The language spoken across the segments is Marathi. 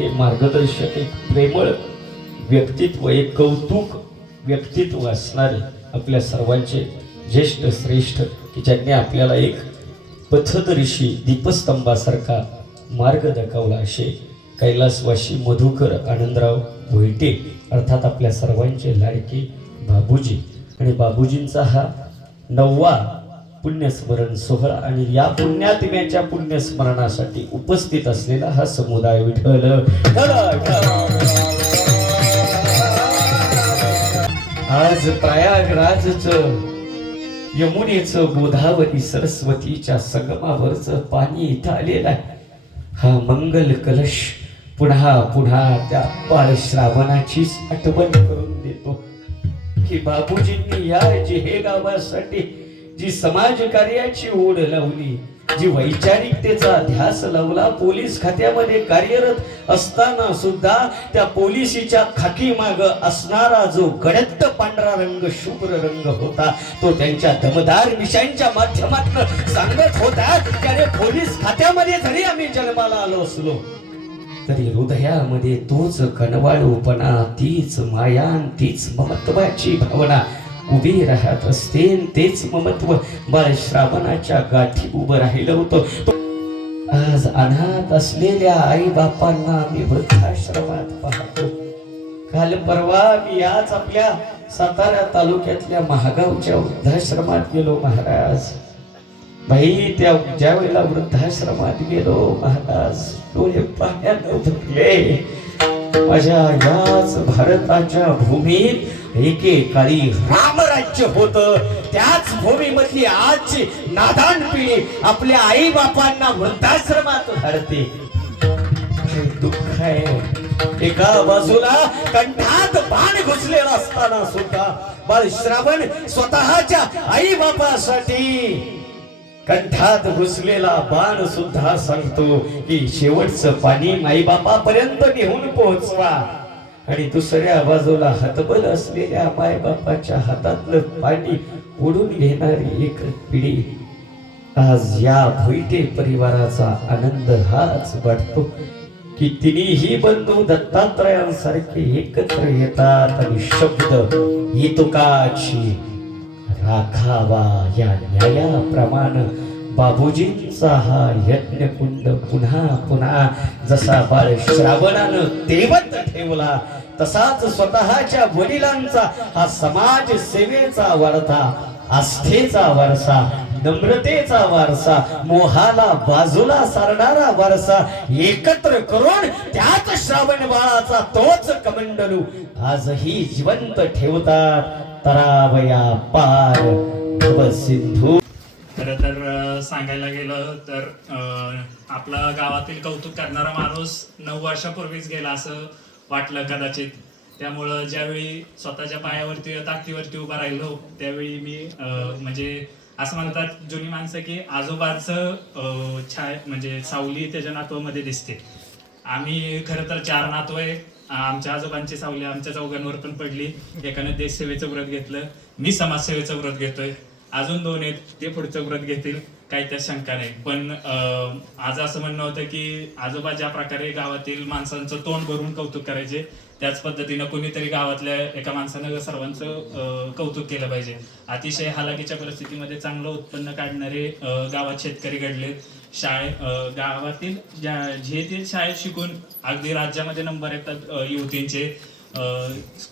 लाडके मार्गदर्शक एक प्रेमळ व्यक्तित्व एक कौतुक व्यक्तित्व असणारे आपल्या सर्वांचे ज्येष्ठ श्रेष्ठ की ज्यांनी आपल्याला एक पथदर्शी दीपस्तंभासारखा मार्ग दाखवला असे कैलासवासी मधुकर आनंदराव भोईटे अर्थात आपल्या सर्वांचे लाडके बाबूजी. आणि बाबूजींचा हा नववा पुण्यस्मरण सोहळा आणि या पुण्यात्म्याच्या पुण्यस्मरणासाठी उपस्थित असलेला हा समुदाय विठ्ठल. आज प्रयागराजच यमुनेचं गोदावरी सरस्वतीच्या संगमावरच पाणी इथं आलेलं आहे. हा मंगल कलश पुन्हा पुन्हा त्या बाळ श्रावणाचीच आठवण करून देतो. की बाबूजींनी या जिहे गावासाठी जी समाज कार्याची ओढ लावली जी वैचारिकतेचा ध्यास लावला पोलीस खात्यामध्ये कार्यरत असताना सुद्धा त्या पोलिसीच्या खाकी माग असणारा जो गडत्त पांढरा रंग शुभ्र रंग होता तो त्यांच्या दमदार विषयांच्या माध्यमातून सांगत होता त्याने पोलीस खात्यामध्ये जरी आम्ही जन्माला आलो असलो तरी हृदयामध्ये तोच कनवाळूपणा तीच मायान तीच महत्वाची भावना उभी राहत असते. तेच ममत्व बाळ श्रावणाच्या गाठी उभं राहिलं होतं. आज अनाथ असलेल्या आई बापांना मी वृद्धाश्रमात पाहतो. काल परवा मी आज आपल्या सातारा तालुक्यातल्या महागावच्या वृद्धाश्रमात गेलो महाराज. बाई त्या ज्या वेळेला वृद्धाश्रमात गेलो महाराज डोळे पाण्यानं भरले माझ्या याच भारताच्या भूमीत एकेकाळी रामराज्य होत. त्याच भूमीमधली आजची नादान पिढी आपल्या आई बापांना वृद्धाश्रमात हरते दुःख आहे. एका बाजूला कंठात बाण घुसलेला असताना सुद्धा बाळ श्रावण स्वतःच्या आई बापासाठी कंठात घुसलेला बाण सुद्धा सांगतो की शेवटचं पाणी माई घेऊन पोहोचवा. आणि दुसऱ्या बाजूला हातबल असलेल्या माय बापाच्या हातातलं पाणी ओढून घेणारी एक पिढी. आज या भुईटे परिवाराचा आनंद हाच वाटतो की तिन्ही बंधू दत्तात्रयांसारखे एकत्र येतात आणि शब्द येतो तुकाची राखावा या न्यायाप्रमाणे बाबूजींचा हा यज्ञकुंड पुन्हा पुन्हा जसा बाळ श्रावणानं तेवत ठेवला तसाच स्वतःच्या वडिलांचा हा समाज सेवेचा वारसा आस्थेचा वारसा नम्रतेचा वारसा मोहाला बाजूला सारणारा वारसा एकत्र करून त्याच श्रावण बाळाचा तोच कमंडलू आजही जिवंत ठेवतात. तरावया पार सिंधू. खरं तर सांगायला गेलं तर आपला गावातील कौतुक करणारा माणूस नऊ वर्षापूर्वीच गेला असं वाटलं कदाचित. त्यामुळं ज्यावेळी स्वतःच्या पायावरती ताकदीवरती उभा राहिलो त्यावेळी मी म्हणजे असं म्हणतात जुनी माणसं की आजोबाचं छाय म्हणजे सावली त्याच्या नातवामध्ये दिसते. आम्ही खरं तर चार नातू आहे आमच्या आजोबांची सावली आमच्या चौघांवर पण पडली. एकाने देश सेवेचं व्रत घेतलं. मी समाजसेवेचं व्रत घेतोय. अजून दोन आहेत ते पुढचं व्रत घेतील. काही त्यात शंका नाही. पण अं, आज असं म्हणणं होतं की आजोबा ज्या प्रकारे गावातील माणसांचं तोंड भरून कौतुक करायचे त्याच पद्धतीनं कोणीतरी गावातल्या एका माणसानं सर्वांचं कौतुक केलं पाहिजे. अतिशय हालाकीच्या परिस्थितीमध्ये चांगलं उत्पन्न काढणारे गावात शेतकरी घडलेत. शाळे गावातील ज्या जे ते शाळेत शिकून अगदी राज्यामध्ये नंबर येतात युवतींचे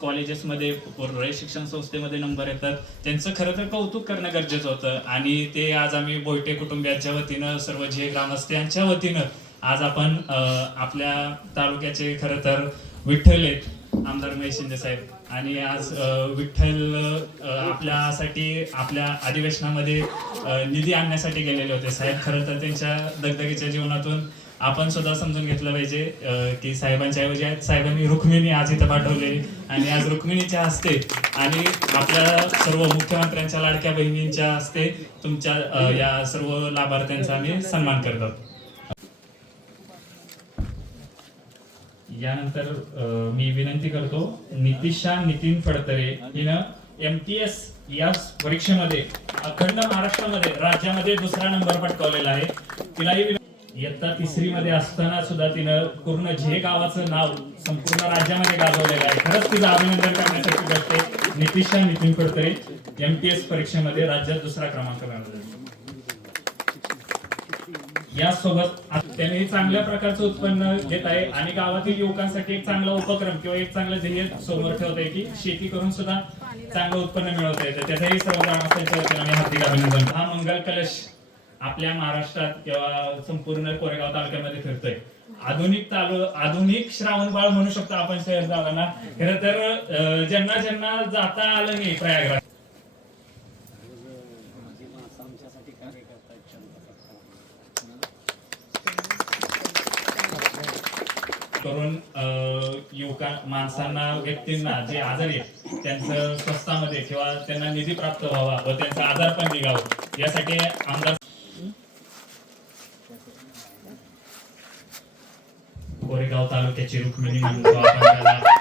कॉलेजेसमध्ये पूर्व शिक्षण संस्थेमध्ये नंबर येतात. त्यांचं खरं तर कौतुक करणं गरजेचं होतं. आणि ते आज आम्ही बोयटे कुटुंबियांच्या वतीनं सर्व जे ग्रामस्थ यांच्या वतीनं आज आपण आपल्या तालुक्याचे खरं तर विठ्ठल आहेत आमदार महेश शिंदे साहेब. आणि आज विठ्ठल आपल्यासाठी आपल्या अधिवेशनामध्ये निधी आणण्यासाठी गेलेले होते. साहेब खरं तर त्यांच्या दगदगीच्या जीवनातून आपण सुद्धा समजून घेतलं पाहिजे की साहेबांच्या ऐवजी आहेत साहेबांनी रुक्मिणी आज इथं पाठवले आणि आज रुक्मिणीच्या हस्ते आणि आपल्या सर्व मुख्यमंत्र्यांच्या लाडक्या बहिणींच्या हस्ते तुमच्या या सर्व लाभार्थ्यांचा आम्ही सन्मान करतो यानंतर मी विनंती करतो नितिशा नितीन फडतरे हिनं एम टी एस या परीक्षेमध्ये अखंड महाराष्ट्रामध्ये राज्यामध्ये दुसरा नंबर पटकावलेला आहे. तिलाही इयत्ता तिसरी मध्ये असताना सुद्धा तिनं पूर्ण झे गावाचं नाव संपूर्ण राज्यामध्ये गाजवलेलं आहे. खरंच तिचं अभिनंदन करण्यासारखी गोष्ट आहे नितिशा नितीन टी एस परीक्षेमध्ये राज्यात दुसरा क्रमांक मिळवला यासोबत त्याने चांगल्या प्रकारचं उत्पन्न घेत आहे आणि गावातील युवकांसाठी एक चांगला उपक्रम किंवा एक चांगलं ध्येय समोर ठेवत आहे की शेती करून सुद्धा चांगलं उत्पन्न मिळवता येतं. त्याचाही सर्व ग्रामस्थांच्या वतीने आम्ही हार्दिक अभिनंदन. हा मंगल कलश आपल्या महाराष्ट्रात किंवा संपूर्ण कोरेगाव तालुक्यामध्ये फिरतोय. आधुनिक तालु आधुनिक श्रावण बाळ म्हणू शकतो आपण शहर गावांना खरं तर अं, ज्यांना ज्यांना जाता आलं नाही प्रयागराज करून युवका माणसांना व्यक्तींना जे आजारी आहेत त्यांचं स्वस्तामध्ये किंवा त्यांना निधी प्राप्त व्हावा व त्यांचा आजार पण निघावं यासाठी आमदार कोरेगाव तालुक्याची रुक्मिणी म्हणतो आपण त्याला